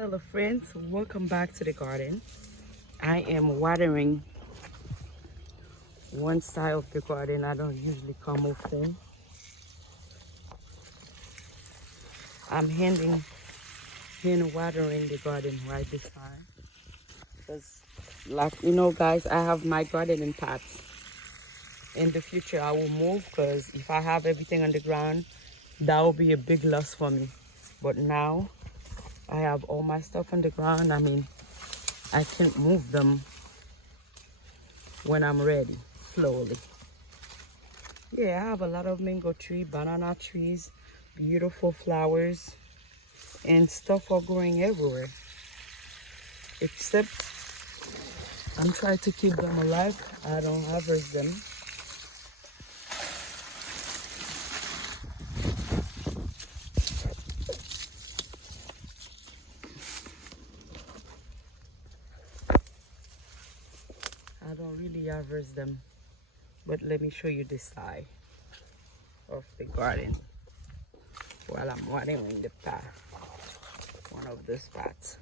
Hello friends, welcome back to the garden. I am watering one side of the garden. I don't usually come often. I'm hand watering the garden right this time. Because like guys, I have my garden in pots. In the future I will move because if I have everything on the ground, that will be a big loss for me. But now I have all my stuff on the ground. I can move them when I'm ready, slowly. Yeah, I have a lot of mango tree, banana trees, beautiful flowers, and stuff are growing everywhere. Except I'm trying to keep them alive. I don't harvest them. I don't really harvest them. But let me show you the side of the garden while I'm watering the path. One of the spots.